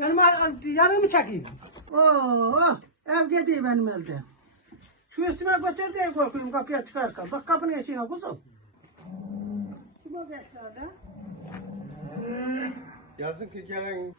Benim ar- yarımı çekeyim. Oo, ev gidiyor benim elde. Şu üstüme götür diye korkuyorum kapıya çıkarken. Bak kapının içine kuzum. Kim o gençlerde? Yazık ki gelen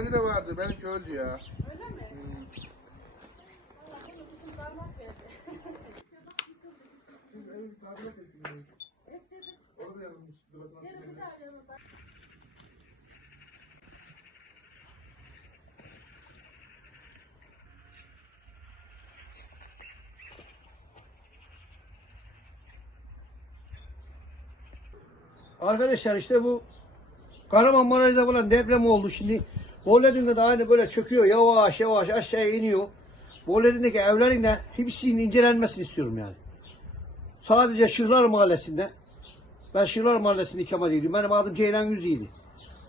Kendi de vardı, benimki öldü ya. Arkadaşlar işte bu Kahramanmaraş'ta falan deprem oldu şimdi. Bolledin'de de aynı böyle çöküyor yavaş yavaş aşağıya iniyor. Bolledin'deki evlerin de hepsinin incelenmesini istiyorum yani. Sadece Şırlar Mahallesi'nde ben Şırlar Mahallesi'nde ikamet ediyorum. Benim adım Ceylan Yüzeydi.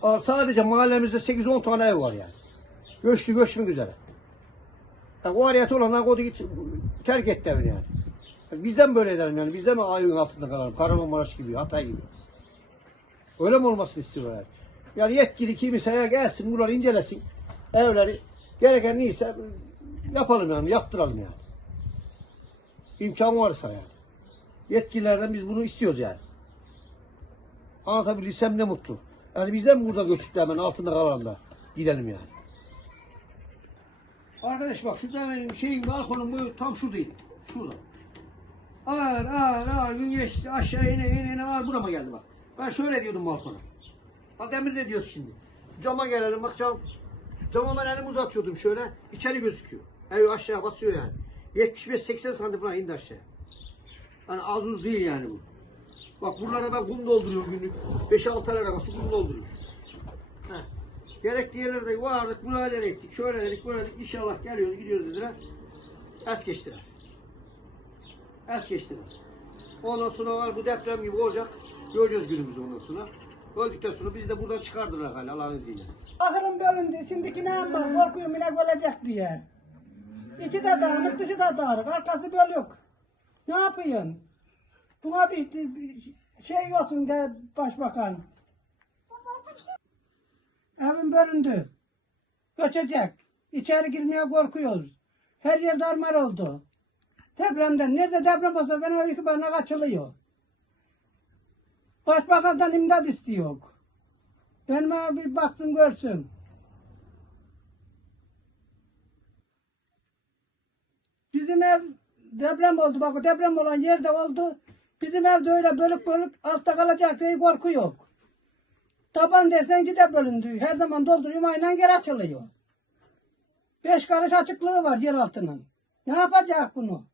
Aa, Sadece mahallemizde 8-10 tane ev var yani. Göçtü göçmek üzere. Yani o ariyet olanlar o da git terk etti evini yani. Yani Bizden böyle edelim yani. Bizden mi ayın altında kalalım? Kahramanmaraş gibi, Hatay gibi. Öyle mi olmasını istiyorlar? Yani, yani yetkili kimseye gelsin, buraları incelesin. Evleri gereken neyse yapalım yani, yaptıralım yani. İmkan varsa yani. Yetkililerden biz bunu istiyoruz yani. Anlatabilirsem ne mutlu. Yani bizden mi burada göçüp de hemen altında kalalım da gidelim yani. Arkadaş bak şurada benim şeyin balkonum bu tam şuradaydı. Şurada. Ağır ağır ağır gün geçti aşağı ine ine ine ağır burama geldi bak. Ben şöyle diyordum balkona. Bak Emir ne diyorsun şimdi? Cama gelelim bak cam. Cama ben elimi uzatıyordum şöyle. içeri gözüküyor. Ev aşağı basıyor yani. 75-80 santim falan indi aşağı. Yani az uz değil yani bu. Bak buralara ben kum dolduruyorum günlük. 5-6 lira bak su kum dolduruyorum. Heh. Gerekli yerlerde vardık, müracaat ettik. Şöyle dedik, böyle dedik. İnşallah geliyoruz, gidiyoruz dediler. Es geçtiler. Es geçtiler. Ondan sonra var bu deprem gibi olacak. Göreceğiz günümüzü ondan sonra. Öldükten sonra bizi de buradan çıkardılar herhalde Allah'ın izniyle. Ahırım bölündü. Şimdiki ne var? Korkuyorum inek ölecek diye. İçi de dağınık, dışı da dağınık. Arkası bölük. Ne yapıyorsun? Buna bir, bir şey yoksun de başbakan. Evim bölündü. Göçecek. İçeri girmeye korkuyoruz. Her yer darmar oldu. Depremden. Nerede deprem olsa benim ev iki bana kaçılıyor. Başbakandan imdat istiyor. Benim abi bir baksın görsün. Bizim ev deprem oldu. Bak deprem olan yerde oldu. Bizim evde öyle bölük bölük altta kalacak diye korku yok. Taban dersen gide bölündü. Her zaman dolduruyorum aynen geri açılıyor. Beş karış açıklığı var yer altının. Ne yapacak bunu?